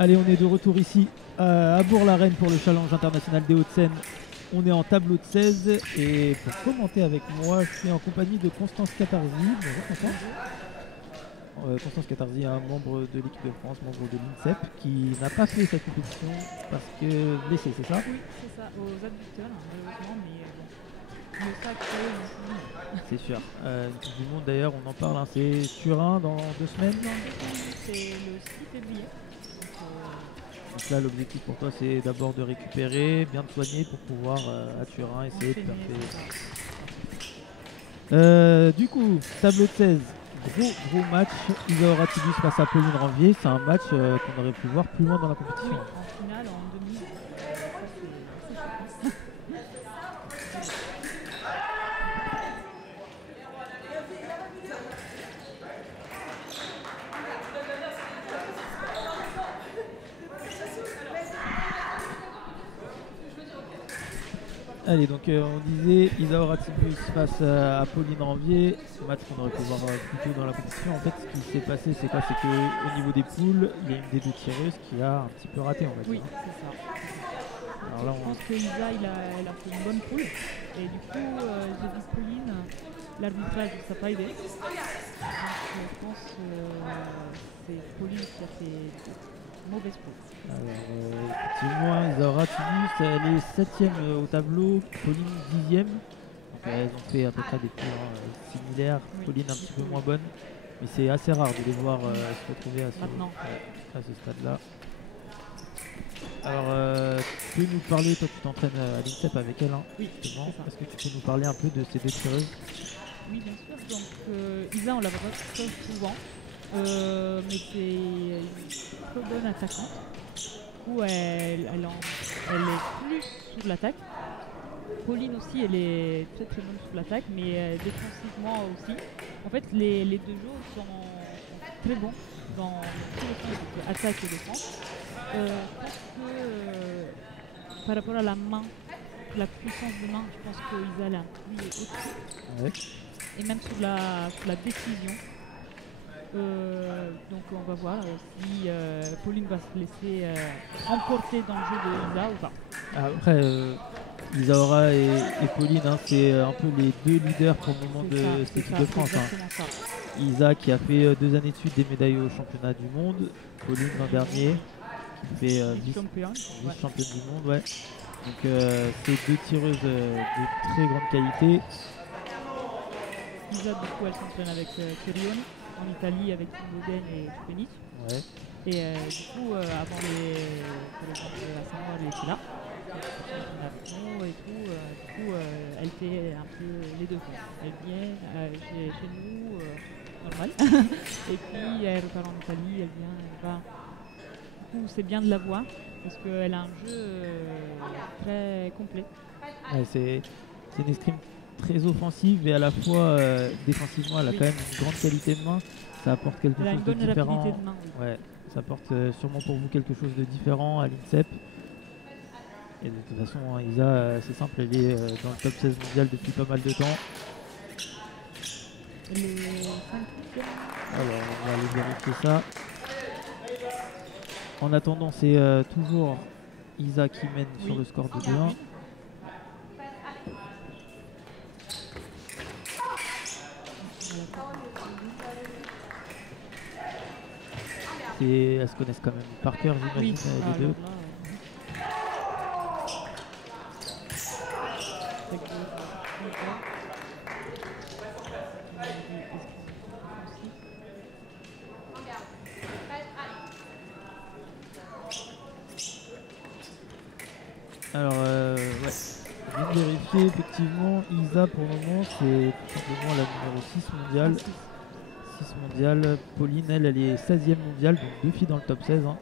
Allez, on est de retour ici à Bourg-la-Reine pour le Challenge international des Hauts-de-Seine. On est en tableau de 16 et pour commenter avec moi, je suis en compagnie de Constance Catarzi. Bonjour Constance. Constance Catarzi, un membre de l'équipe de France, membre de l'INSEP, qui n'a pas fait cette compétition parce que blessé, c'est ça? Oui, c'est ça, aux adducteurs, malheureusement, mais bon, le sac, c'est sûr. Une Coupe du Monde d'ailleurs, on en parle, hein, c'est Turin dans 2 semaines. C'est le 6 février. Donc là, l'objectif pour toi, c'est d'abord de récupérer, bien de soigner pour pouvoir à Turin essayer de faire. Du coup, tableau de 16, gros match. Isa Horatibus face à Pauline Ranvier. C'est un match qu'on aurait pu voir plus loin dans la compétition. Oui, en finale, en demi. Allez, donc on disait Isa Horatibus face à Pauline Ranvier, match qu'on aurait pu voir plus tôt dans la compétition. En fait, ce qui s'est passé, c'est quoi? C'est qu'au niveau des poules, il y a une des deux tireuses qui a un petit peu raté, on va dire. Oui, c'est ça. Alors là, je pense que Isa, elle a fait une bonne poule. Et du coup, j'ai dit Pauline, l'arbitrage, ça n'a pas aidé. Donc, je pense que c'est Pauline qui a fait mauvaise poule. Alors, effectivement, Isa Horatibus, elle est 7ème au tableau, Pauline 10ème. Donc elles ont fait à peu près des points similaires. Oui. Pauline un petit peu moins bonne, mais c'est assez rare de les voir se retrouver à ce stade-là. Alors, tu peux nous parler, toi tu t'entraînes à l'INSEP avec elle, hein, oui, justement. Est-ce que tu peux nous parler un peu de ces deux tireuses? Oui, bien sûr. Donc, Isa, on la voit pas très souvent, mais c'est une très bonne attaquante. Du coup, elle est plus sur l'attaque. Pauline aussi, elle est très très bonne sur l'attaque, mais défensivement aussi. En fait, les deux joueurs sont très bons dans tous les sens, donc attaque et défense. Je pense que par rapport à la main, la puissance de main, je pense que Isa elle est un peu au-dessus. Ouais. Et même sur la décision. Donc on va voir si Pauline va se laisser emporter dans le jeu de Isa ou pas. Après, Isaura et Pauline, hein, c'est un peu les deux leaders pour le moment C'est de ça, cette c'est équipe ça, de c'est France. Hein. exactement ça. Isa qui a fait 2 années de suite des médailles au championnat du monde. Pauline l'an dernier, qui fait Championne. Ouais. vice-championne du monde. Ouais. Donc c'est deux tireuses de très grande qualité. Isa, du coup, elle s'entraîne avec Cerioni en Italie avec Modène et Phoenix. Ouais. Et du coup, avant par exemple, à Saint-Maur, elle était là. Et tout, du coup, elle fait un peu les deux. Quoi. Elle vient chez nous, normal. Et puis, elle repart en Italie, elle vient, elle va. Du coup, c'est bien de la voir parce qu'elle a un jeu très complet. Ouais, c'est une escrime très offensive et à la fois défensivement, elle a Oui. quand même une grande qualité de main. Ça apporte quelque Elle a une chose de bonne différent. rapidité de main. Oui. Ouais, ça apporte sûrement pour vous quelque chose de différent à l'INSEP. Et de toute façon, hein, Isa, c'est simple, elle est dans le top 16 mondial depuis pas mal de temps. Les 5 Alors, on va aller vérifier ça. En attendant, c'est toujours Isa qui mène sur le score de 2-1. Et elles se connaissent quand même par cœur, j'imagine, les deux. Alors, ouais, je viens de vérifier, effectivement, Isa pour le moment, c'est tout simplement la numéro 6 mondiale. 6 mondiale. Pauline, elle est 16e mondiale, donc 2 filles dans le top 16. Hein.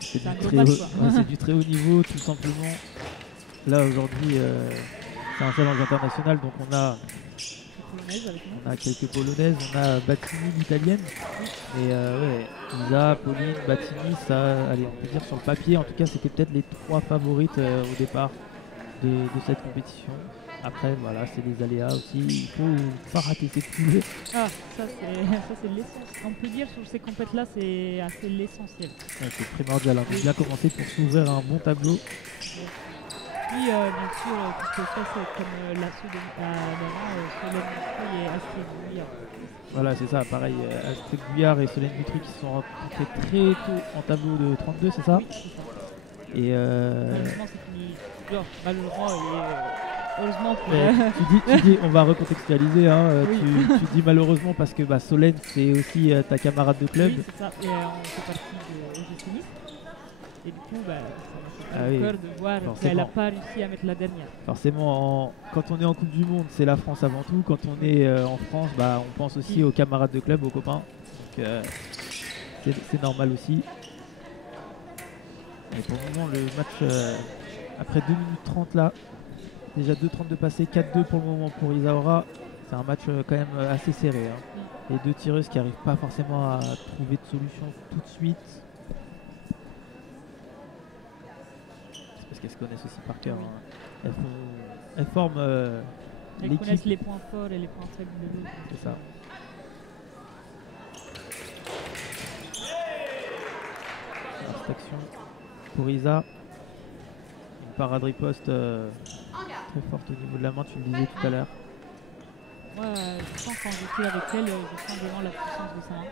C'est du très haut niveau, tout simplement. Là, aujourd'hui, c'est un challenge international, donc on a quelques polonaises, on a Battini, l'italienne. Et ouais, Isa, Pauline, Battini, ça, allez, on peut dire sur le papier, en tout cas, c'était peut-être les 3 favorites au départ de cette compétition. Après, voilà, c'est les aléas aussi. Il faut pas rater ses poules. Ah, ça c'est l'essentiel. On peut dire sur ces compètes-là, c'est assez l'essentiel. Ouais, c'est primordial. Hein. Bien commencer pour s'ouvrir un bon tableau. Puis, bien sûr, tout ce que je fais, c'est comme l'assaut d'avant, Solène Dutruy et Astrid Gouillard. Voilà, c'est ça. Pareil, Astrid Gouillard et Solène Dutruy qui se sont rencontrés très tôt en tableau de 32, c'est ça? Oui, c'est ça. Et malheureusement, c'est fini. Malheureusement, et heureusement pour tu dis, on va recontextualiser. Hein, oui. tu dis malheureusement parce que Solène, c'est aussi ta camarade de club. Oui, c'est ça. Et on fait partie de Nice. Et du coup, ça m'a fait peur de voir qu'elle n'a pas réussi à mettre la dernière. Forcément, quand on est en Coupe du Monde, c'est la France avant tout. Quand on est en France, on pense aussi aux camarades de club, aux copains. Donc c'est normal aussi. Et pour le moment, le match, après 2 minutes 30 là, déjà 2,32 passés, 4-2 pour le moment pour Isaura. C'est un match quand même assez serré. Hein. Les deux tireuses qui n'arrivent pas forcément à trouver de solution tout de suite. C'est parce qu'elles se connaissent aussi par cœur. Hein. Elles forment l'équipe. Elles connaissent les points forts et les points faibles de l'autre. C'est ça. Cette action pour Isa. Une parade riposte très forte au niveau de la main, tu le disais tout à l'heure. Moi, je sens quand je tire avec elle, je sens vraiment la puissance de sa main.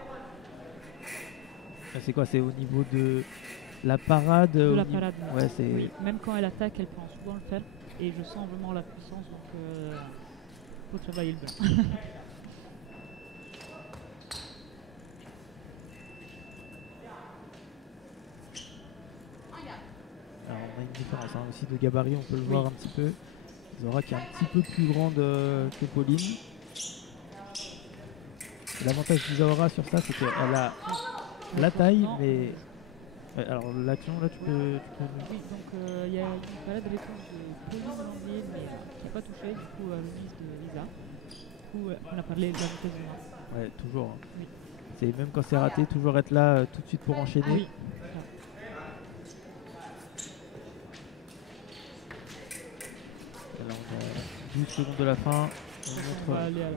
C'est quoi? C'est au niveau de la parade? De la parade. Ouais, oui. Même quand elle attaque, elle prend souvent le fer. Et je sens vraiment la puissance, donc il faut travailler le blanc. Alors on a une différence aussi de gabarit, on peut le voir un petit peu. Zora qui est un petit peu plus grande que Pauline. L'avantage d'Isaora sur ça, c'est qu'elle a la taille, Non. mais... Ouais, alors l'action, là, tu peux... Oui, donc il y a une parade de réponse de Pauline Landier, mais qui n'est pas touchée, du coup, remise de Lisa. Du coup, on a parlé de la vitesse de main. Ouais, toujours. Hein. Oui. C'est même quand c'est raté, toujours être là tout de suite pour enchaîner. Oui. Et là, on a 12 secondes de la fin. On va aller à la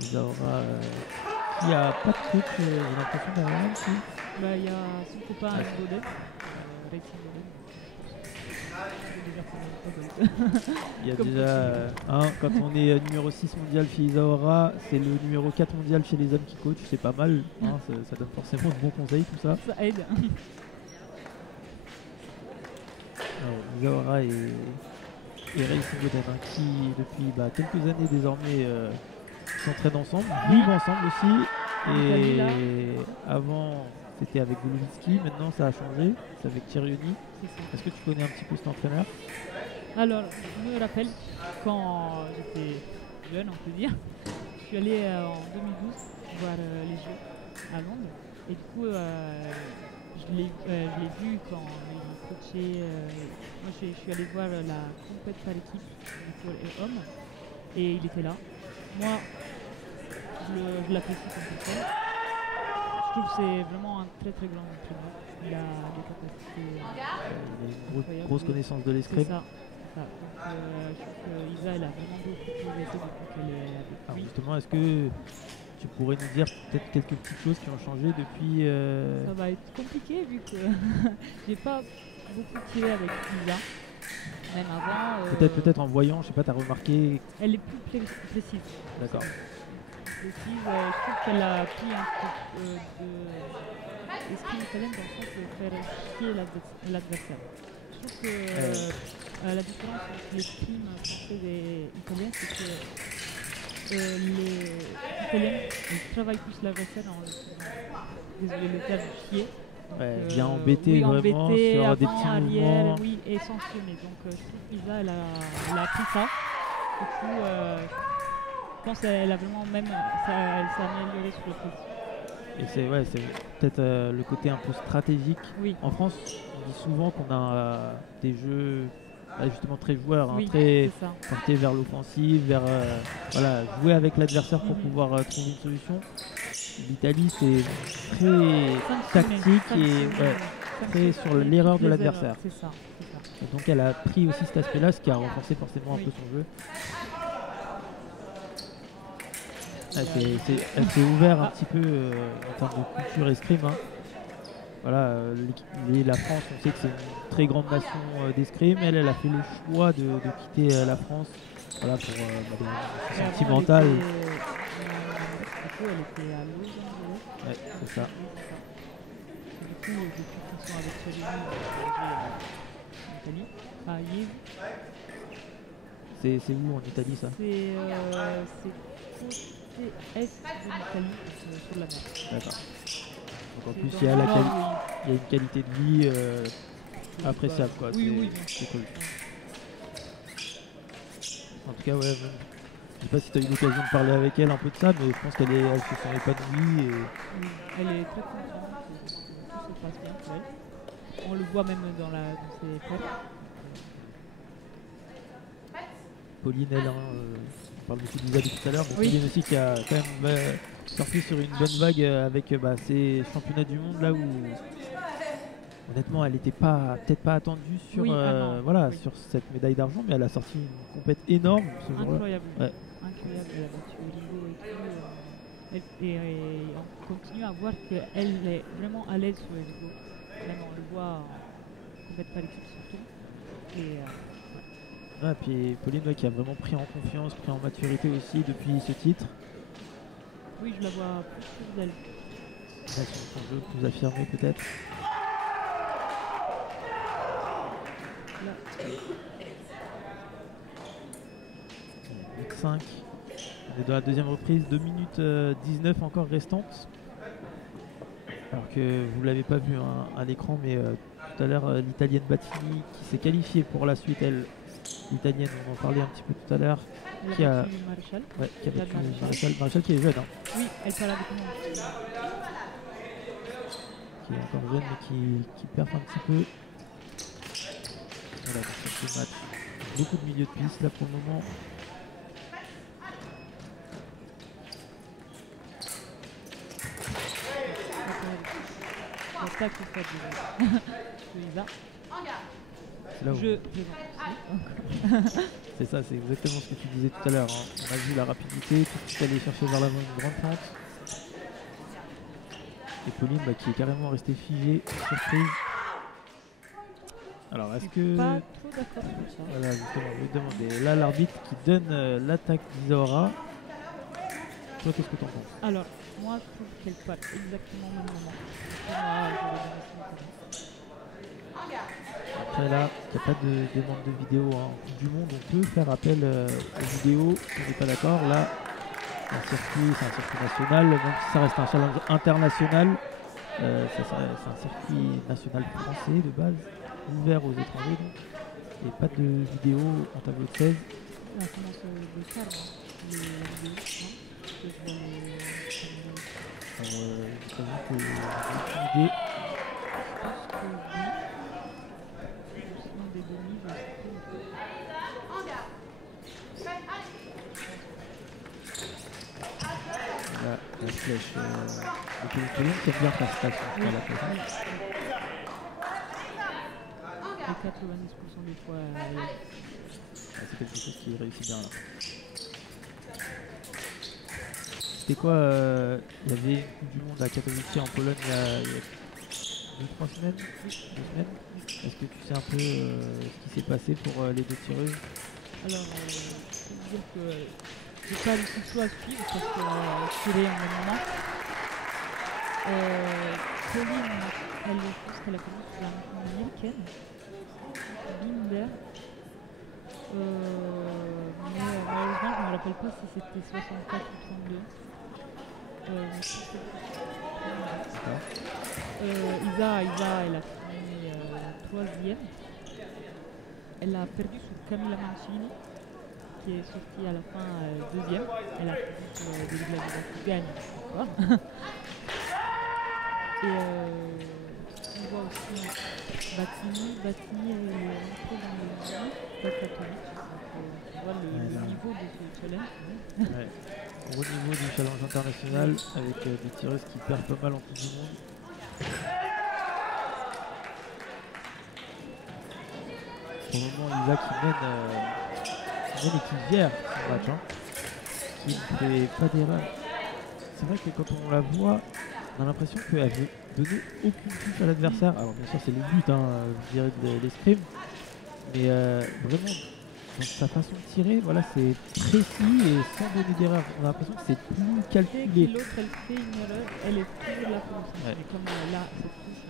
Isaora qui a pas de truc, j'ai l'impression d'avoir un petit. Bah, il y a son copain Ouais. Godet, Racing Godet. Il y a Comme déjà quand on est numéro 6 mondial chez Isaora, c'est le numéro 4 mondial chez les hommes qui coachent, c'est pas mal, hein, ça donne forcément de bons conseils tout ça. Ça aide. Alors, Isaora et Racing Godet qui depuis quelques années désormais s'entraînent ensemble, vivent ensemble aussi. Et avant c'était avec Golovitsky, maintenant ça a changé, c'est avec Thierry. Est-ce que tu connais un petit peu cet entraîneur? Alors, je me rappelle quand j'étais jeune, on peut dire, je suis allé en 2012 voir les Jeux à Londres. Et du coup, je l'ai vu quand il coachait. Moi, je suis allé voir la compète par équipe pour les hommes. Et il était là. Moi, je l'apprécie comme personne. Je trouve que c'est vraiment un très très grand entraîneur. Il a des capacités. Il a une grosse connaissance de l'escrime. C'est ça. Donc, je trouve qu'Isa, elle a vraiment beaucoup progressé depuis qu'elle est avec lui. Alors justement, est-ce que tu pourrais nous dire peut-être quelques petites choses qui ont changé depuis Ça va être compliqué vu que j'ai pas beaucoup tiré avec Isa. Même avant. Peut-être en voyant, je sais pas, tu as remarqué. Elle est plus précise. D'accord. Précise, je trouve qu'elle a pris un peu d'esprit italienne dans le sens de faire chier l'adversaire. Je trouve que la différence entre l'escrime française et italienne, c'est que les Italiens ils travaillent plus l'adversaire en le faisant, désolé le terme, chier. Bien embêté oui, vraiment embêté, sur avant, des petits arrière, mouvements. oui, et sanctionné. Donc je trouve qu'Isa, elle a appris ça. Du coup, je pense qu'elle a vraiment même, elle s'est améliorée sur le précis. Et c'est peut-être le côté un peu stratégique. Oui. En France, on dit souvent qu'on a des jeux justement très joueurs, Oui, très c'est ça. portés vers l'offensive, vers jouer avec l'adversaire pour pouvoir trouver une solution. L'Italie, c'est très tactique et très sur l'erreur de l'adversaire. C'est ça. Et donc elle a pris aussi cet aspect-là, ce qui a renforcé forcément un peu son jeu. Elle s'est ouverte un petit peu en termes de culture escrime. Hein. Voilà, la France, on sait que c'est une très grande nation d'escrime. Elle a fait le choix de quitter la France pour des raisons sentimentales. Elle était à Los Angeles. Ouais, c'est ça. Du coup, depuis qu'ils sont avec Thierry, en Italie, à Yves. C'est où en Italie ça? C'est côté est de l'Italie, sur la mer. D'accord. Donc en plus, il y a une qualité de vie appréciable. Quoi. Oui. C'est cool. En tout cas, ouais. Je sais pas si tu as eu l'occasion de parler avec elle un peu de ça, mais je pense qu'elle se sent épanouie. Oui, elle est très contente, tout se passe bien pour elle. On le voit même dans ses fêtes. Pauline, elle, on parle beaucoup d'Isa depuis tout à l'heure, mais Oui. Pauline aussi qui a quand même sorti sur une bonne vague avec ces championnats du monde là où honnêtement elle n'était peut-être pas attendue sur, sur cette médaille d'argent, mais elle a sorti une compète énorme ce jour-là. Incroyable. Ouais. Incroyable, elle a battu Olivo et tout. Et on continue à voir qu'elle est vraiment à l'aise sur Olivo. Même on le voit en compète par équipe surtout. Et, puis Pauline qui a vraiment pris en confiance, pris en maturité aussi depuis ce titre. Oui, je la vois plus sûre d'elle. Son jeu plus affirmé peut-être. Là. 5. On est dans la deuxième reprise, 2 minutes 19 encore restantes. Alors vous ne l'avez pas vu hein, à l'écran, mais tout à l'heure, l'Italienne Battini qui s'est qualifiée pour la suite, elle, l'Italienne, on en parlait un petit peu tout à l'heure, qui a battu Maréchal. battu Maréchal. Maréchal qui est jeune, hein, Oui, elle parle avec moi. qui est encore jeune, mais qui perd un petit peu. Voilà, donc sur ce match, beaucoup de milieu de piste là pour le moment. L'attaque est faite de Lisa. C'est là où c'est ça, c'est exactement ce que tu disais tout à l'heure. Hein. On a vu la rapidité, tout de suite aller chercher vers l'avant une grande pente. Et Pauline qui est carrément restée figée, surprise. Alors est-ce que... Pas trop d'accord sur ça. Voilà, justement, je vais te demander. Là, l'arbitre qui donne l'attaque d'Isaora. Toi, qu'est-ce que tu en penses? Alors, moi, je trouve qu'elle part exactement au même moment. Après là, il n'y a pas de demande de vidéo hein. En Coupe du Monde, on peut faire appel aux vidéos si on n'est pas d'accord. Là, c'est un circuit national, même si ça reste un challenge international. C'est un circuit national français de base, ouvert aux étrangers donc. Et pas de vidéo en tableau de 16. Là, commence le cadre, la vidéo, non? Que je vois Je t'avoue que j'ai aucune idée. je pense que oui. Sinon, des demi, je sais Là, la flèche. Le Pauline qui aime bien faire station à la flèche. Et 90% des fois, C'est quelque chose qui réussit bien là. C'était quoi il y avait une Coupe du Monde à Katowice en Pologne il y a 2-3 semaines. 2 semaines. Est-ce que tu sais un peu ce qui s'est passé pour les deux tireuses? alors, je peux vous dire que j'ai pas du tout à suivre parce que tirer en même moment. Pauline, elle, je pense qu'elle a commencé sur la américaine. Binder. Mais malheureusement, je ne me rappelle pas si c'était 64 ou 32. Isa, elle a fini troisième. Elle a perdu sur Camilla Mancini, qui est sortie à la fin deuxième. Elle a perdu sur des Vladimir qui gagne. Et on voit aussi Battini est un peu dans le niveau de Katowice. On voit le niveau de ce challenge. Ouais. Gros niveau du challenge international avec des tireuses qui perdent pas mal en Coupe du Monde. Pour le moment, Lisa qui mène et qui gère ce match, hein, qui ne fait pas d'erreur. C'est vrai que quand on la voit, on a l'impression qu'elle veut donner aucune touche à l'adversaire. Alors bien sûr c'est le but, hein, je dirais, de l'escrime, mais vraiment dans sa façon de tirer, voilà, c'est précis et sans donner d'erreur. On a l'impression que c'est plus calculé. Dès que l'autre elle fait une erreur, elle est toujours là pour le sens. Ouais. Mais comme là, cette touche,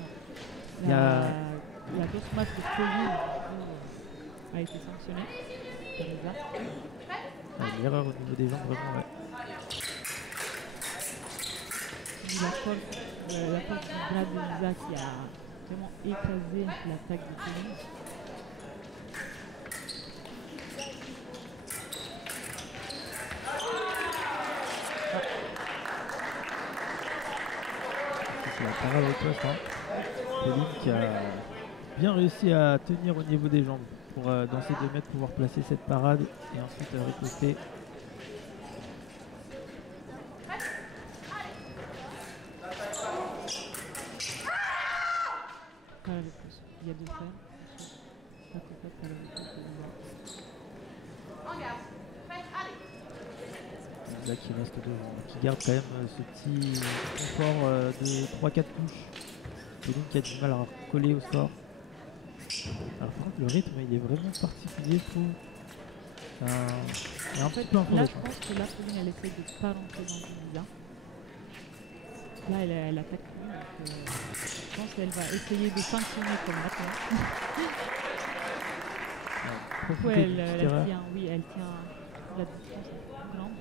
Il y a la grosse match de Pauline a été sanctionnée. l'erreur au niveau des jambes, vraiment, ouais. La force du bras de Lisa qui a vraiment écrasé l'attaque de Pauline. C'est la parade au poste, hein. Pauline qui a bien réussi à tenir au niveau des jambes pour dans ces 2 mètres pouvoir placer cette parade et ensuite riposter. Il y a 2 frères. Lisa qui reste devant, qui garde quand même ce petit confort de 3-4 touches. Pauline qui a du mal à coller au sort. Alors par contre le rythme il est vraiment particulier, je trouve. Il y a un petit peu un faux Là je rythme. pense que là Pauline elle essaie de ne pas rentrer dans le Lisa. Là elle attaque plus, donc je pense qu'elle va essayer de sanctionner comme maintenant. Ouais, elle tient la distance plus grande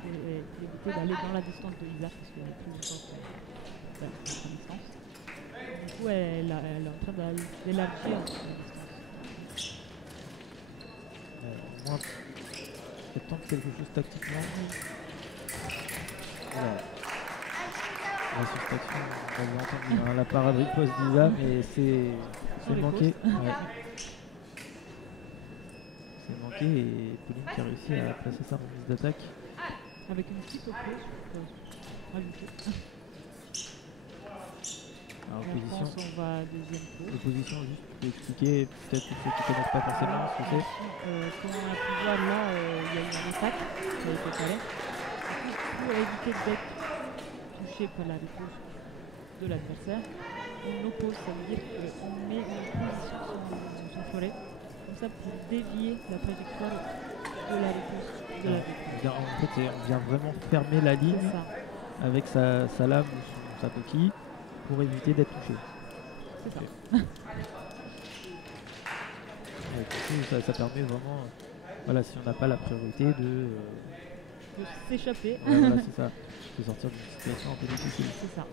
pour éviter d'aller dans la distance de Lisa parce qu'elle est plus forte à la distance. coup, elle est en train d'élargir la distance. Au moins, peut-être tente quelque chose tactiquement. Voilà. La suspension, on avait entendu hein, la parade riposte d'Isa, mais c'est manqué. Ouais. C'est manqué et Pauline qui a réussi à placer sa remise d'attaque. Avec une petite oppose, je peux rajouter. Alors, Et en France, on va à deuxième pause. Opposition, juste pour expliquer, peut-être pour ceux qui ne connaissent pas forcément ce que c'est. Comme on a pu voir là, il y a eu un attaque qui a été parée. Pour éviter d'être touché par la riposte de l'adversaire, on oppose, ça veut dire qu'on met une position sur son forêt, comme ça pour dévier la trajectoire de la riposte de l'adversaire. En fait, on vient vraiment fermer la ligne avec sa lame ou sa coquille pour éviter d'être touché. C'est ça. Du coup, ça permet vraiment, voilà, si on n'a pas la priorité de s'échapper. Voilà, c'est ça. De sortir d'une situation un peu difficile. C'est ça.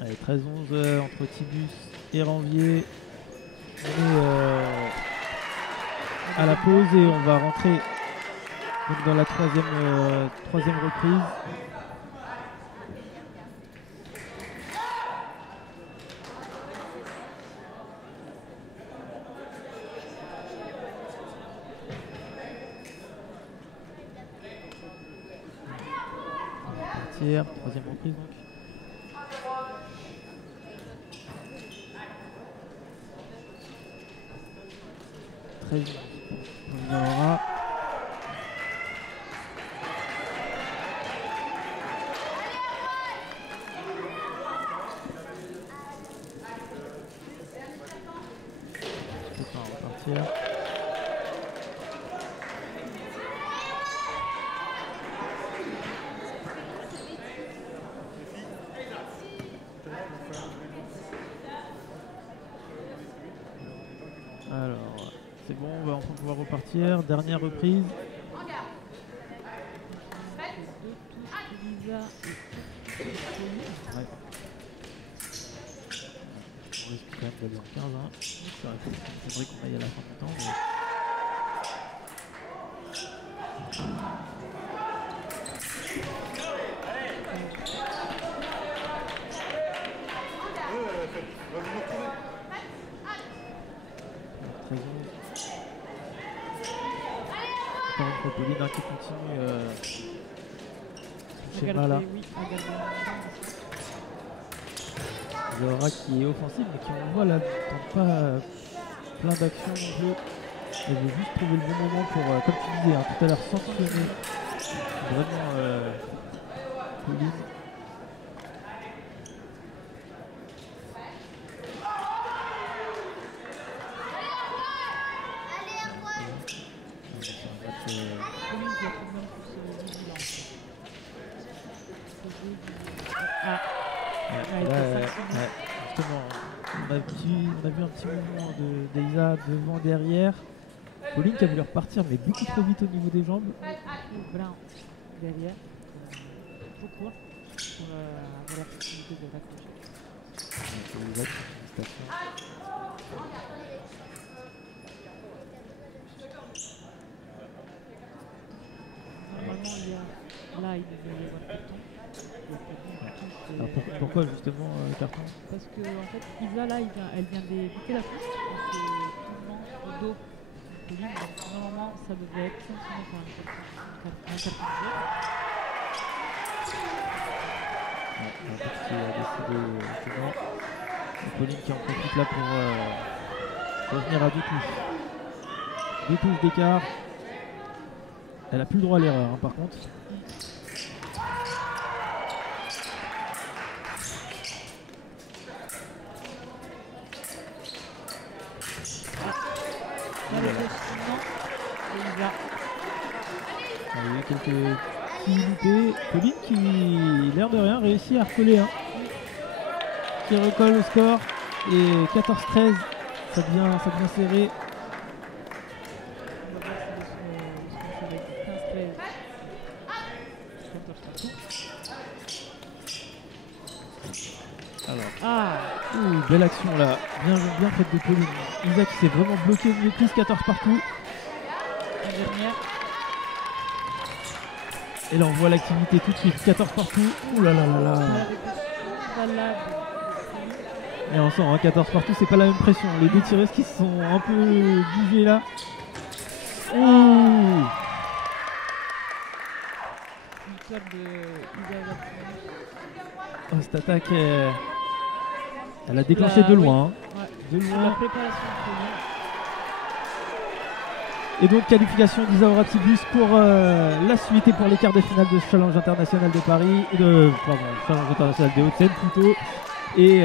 Allez, 13-11 entre Tibus et Ranvier. On est à la pause et on va rentrer donc, dans la troisième reprise. Troisième reprise donc. Très bien. On aura. C'est pas, on va partir. Alors, c'est bon, on va enfin pouvoir repartir. Dernière reprise. Lisa Ouais. On risque quand même d'aller en 15. Hein. C'est vrai qu'on aille à la fin du temps. Mais... Encore une fois, Pauline qui continue ce schéma-là. Zora qui est offensive, mais qui on voit là ne tente pas plein d'actions non plus. Elle veut juste trouver le bon moment pour, comme tu disais, hein, tout à l'heure, sanctionner vraiment Pauline. Justement, on a vu un petit mouvement d'Eisa devant, derrière. Pauline qui a voulu repartir, mais beaucoup trop vite au niveau des jambes. Brown derrière, trop court pour avoir la possibilité de raccrocher. Normalement, là, il devait y avoir carton. Alors pourquoi justement carton? Parce que en fait, Isa là, elle vient d'éviter la touche en se tournant au dos de Pauline. Donc normalement, ça devrait être sanctionné par un carton jaune. Qui a décidé souvent. Pauline qui en profite là pour revenir à 2 touches. 2 touches d'écart. Elle n'a plus le droit à l'erreur hein, par contre. Il y a eu quelques petits loupés. Pauline qui, l'air de rien, réussit à recoller un. Qui recolle au score. Et 14-13, ça devient serré. On va voir si ça va être 15-13. Ah, Ouh, belle action là, bien faite de Pauline. Isa qui s'est vraiment bloqué au milieu de prise, 14 partout. une dernière. Et là on voit l'activité tout de suite, 14 partout. Ouh là là là là. Voilà. Et on sent, hein, 14 partout, c'est pas la même pression. Les deux tireuses qui se sont un peu bougées là. Ouh. Victoire de Isa Vapouli. Oh, cette attaque, elle a déclenché de loin. Hein. Ouais. De La loin. préparation de Pauline. Et donc qualification d'Isaura Tibus pour la suite et pour les quarts de finale de ce Challenge International de Paris, Challenge International des Hauts-de-Seine plutôt. Et